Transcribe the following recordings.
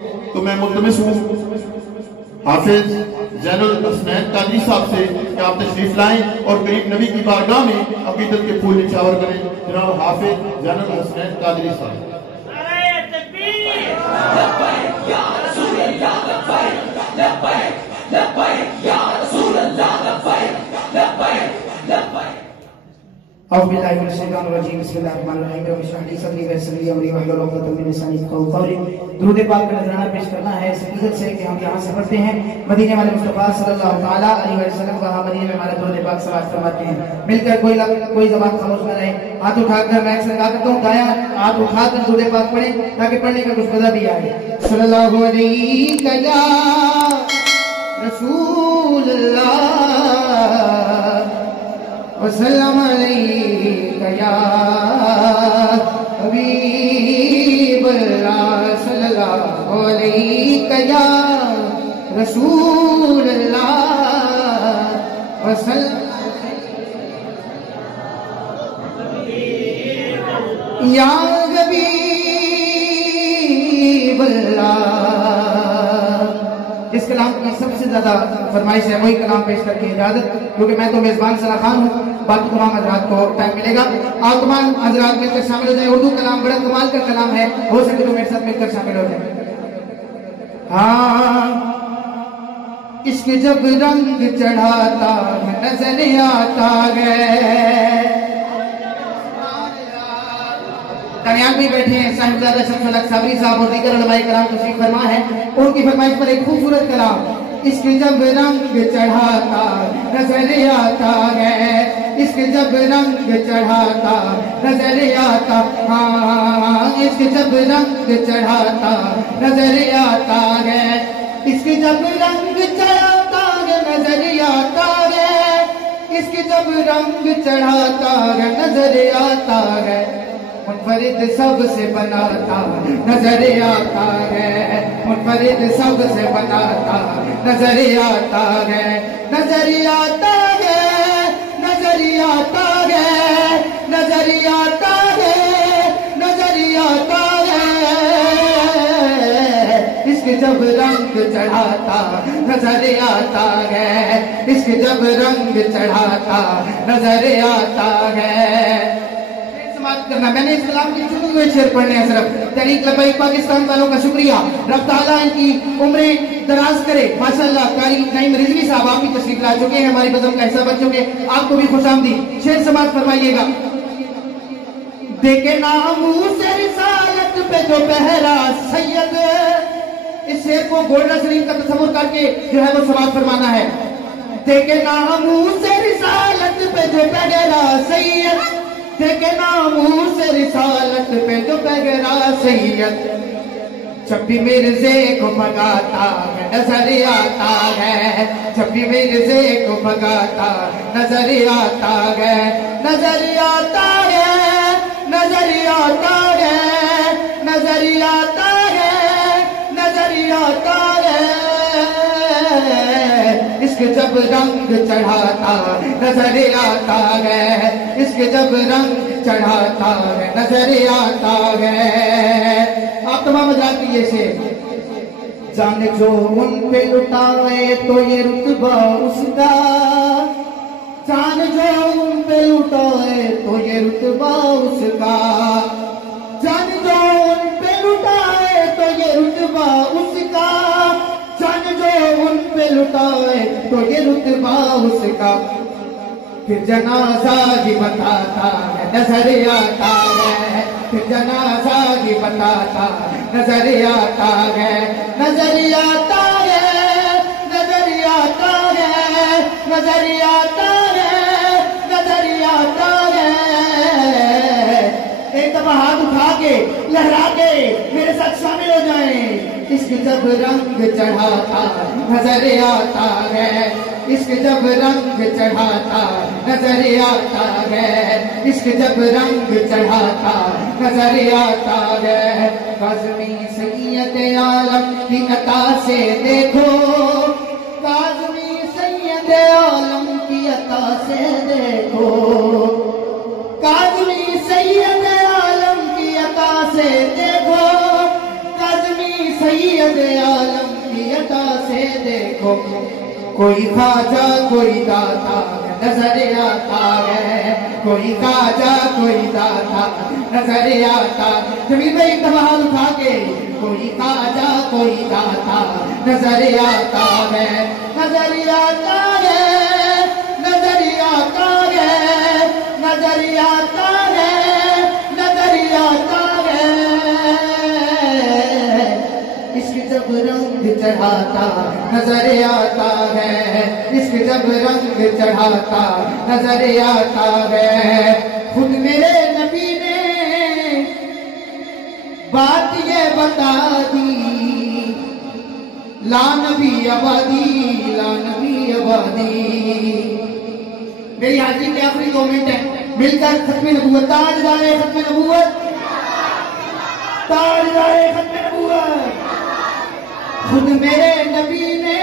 तो मैं मुल्तमिस हूँ हाफिज जैनुल हसनैन कादरी साहब से कि आप तशरीफ लाएं और करीब नबी की बारगाह में अकीदत के फूल निछावर करें। जनाब हाफिज जैनुल हसनैन कादरी साहब। दुरूद पाक का नजराना पेश करना है इस इज्जत से कि हम यहाँ से पढ़ते हैं मदीने वाले मुस्तफा सल्लल्लाहु ताला अलैहि वसल्लम का मदीने में हमारा दुरूद पाक समाज फरमाते हैं। मिलकर कोई ज़बान खामोश न रहे। हाथ उठाकर मैं अक्सर कहा करता हूँ दाया हाथ उठाकर दुरूद पाक पढ़ें ताकि पढ़ने का कुछ मजा भी आए। सल्लल्लाहु अलैहि या रसूल अल्लाह वसल्लम अलैका या हबीब अल्लाह सल्लल्लाहु अलैका या रसूल अल्लाह वसल्लम या हबीब अल्लाह। जिस कलाम की सबसे ज्यादा फरमाइश है वही कलाम पेश करके इजाजत, क्योंकि मैं तो मेजबान सरा खान हूँ, बाकी तमाम हजरात को टाइम मिलेगा। आप तमाम हजरात मिलकर शामिल हो जाए। उर्दू कलाम बड़ा कमाल का कलाम है, हो सके तो मेरे साथ मिलकर शामिल हो जाए। हाँ इश्क जब रंग चढ़ाता है नजर आता है। दरमियान में बैठे हैं साहिबजादा शमसुल साबरी साहब और दीगर उलमाए कराम तशरीफ फरमा है। उनकी फरमाइश पर एक खूबसूरत कलाम इश्क जब रंग चढ़ाता नजर आता है। इश्क जब रंग चढ़ाता नजर आता, हाँ इश्क जब रंग चढ़ाता नजर आता है। इश्क जब रंग चढ़ाता है नजर आता है। इश्क जब रंग चढ़ाता है नजर आता है। मुनफरिद सबसे बनाता नजर आता है। मुनफरिद सबसे बनाता नजर आता है। नजर आता है नजर आता है नजर आता है नजर आता है। इश्क जब रंग चढ़ाता नजर आता है। इश्क जब रंग चढ़ाता नजर आता है। करना मैंने इस कलाम के चुने हुए शेर पढ़ने हैं सिर्फ। तहरीक लब्बैक पाकिस्तान वालों का शुक्रिया। रब ताला इनकी उम्रें दराज करे। माशाअल्लाह कारी नईम रिजवी साहब आप भी तशरीफ ला चुके हैं, हमारी बज़म का हिस्सा बन चुके। आपको भी खुशामदीद। शेर समाज फरमाइएगा। देखे नामूस रिसालत पे जो पहरा सैयद। इस शेर को गोल्डन शरीफ का तस्वुर करके जो है वो समाज फरमाना है। देखे नामूस रिसालत पे जो पहरा सैयद। देखे नामूस रिसालत पे जो पहरा सैयद। जब भी मिर्ज़े को भगाता है नजर आता है। जब भी मिर्ज़े को भगाता नजर आता है। नजर आता है नजर आता है नजर आता है नजर आता है। इसके जब रंग चढ़ाता नजर आता है। इसके जब रंग चढ़ाता है नजर आता है। आप तमाम हज़रात की ये शेर। जान जो उन पे लुटाए तो ये रुतबा उसका। जान जो उन पे लुटाए तो ये रुतबा उसका। जान जो उन पे लुटाए तो ये रुतबा उसका। जान जो उन पे लुटाए तो ये रुतबा उसका। फिर जनाजा भी बताता है नजर आता है। फिर जनाजा भी बताता नजर आता है। नजर आता है नजर आता है नजर आता है नजर आता है। एक दफा हाथ उठा के लहरा के मेरे साथ शामिल हो जाएं। इश्क जब रंग चढ़ाता नजर आता है। इश्क जब रंग चढ़ाता नजर आता है। इश्क जब रंग चढ़ाता नजर आता है। काज़मी सैयद आलम की अता से देखो। काज़मी सैयद आलम की अता से देखो। काज़मी सैयद आलम की अता से देखो। काज़मी सैयद खाजा कोई दाता नजर आता है, कोई खाजा कोई दाता नजर आता। जमीन में एक दफा हाथ उठा के कोई खाजा कोई दाता नजर आता है, नजर आता है, नजर आता है, नजर आता है, नजर आता है। इश्क जब रंग चढ़ाता नजर आता है, इश्क जब रंग चढ़ाता नजर आता है। खुद मेरे नबी ने बात ये बता दी, ला नबी आबादी, ला नबी आबादी। मेरी हाजिरी के आखिरी 2 मिनट है, मिलकर खत्मे नबूवत, ताजदारे खत्मे नबूवत, ताजदारे खत्मे नबूवत। खुद मेरे नबी ने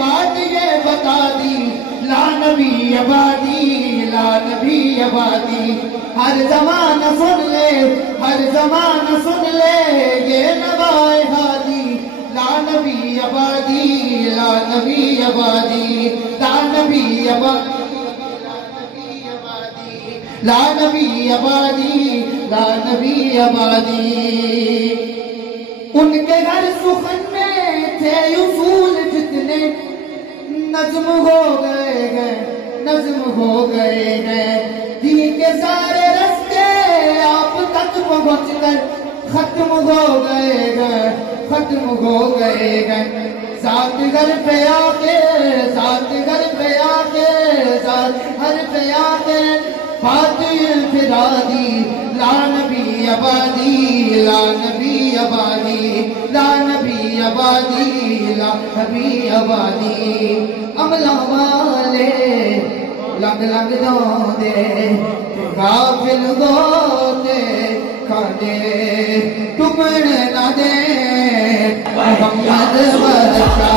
बात ये बता दी, ला नबी आबादी, ला नबी आबादी। हर जमाना सुन ले, हर जमाना सुन ले ये नवाए हादी, ला नबी आबादी, ला नबी आबादी, ला नबी आबादी, ला नबी आबादी, ला नबी आबादी। उनके घर सुखन में थे उसूल जितने, नज्म हो गए गए, नज्म हो गए गए। दीन के सारे रास्ते आप तक पहुंच कर खत्म हो गए गए, खत्म हो गए गए। साथ घर पे आके, साथ घर पे आके, साथ घर पे आके बात फिरा दी, ला नबी आबादी, ला नबी आबादी, ला नबी आबादी, ला नबी आबादी। अमला वाले लग लग दे गाफिल दोते खाने टुकड़ ना दे मोहम्मद बच्चा।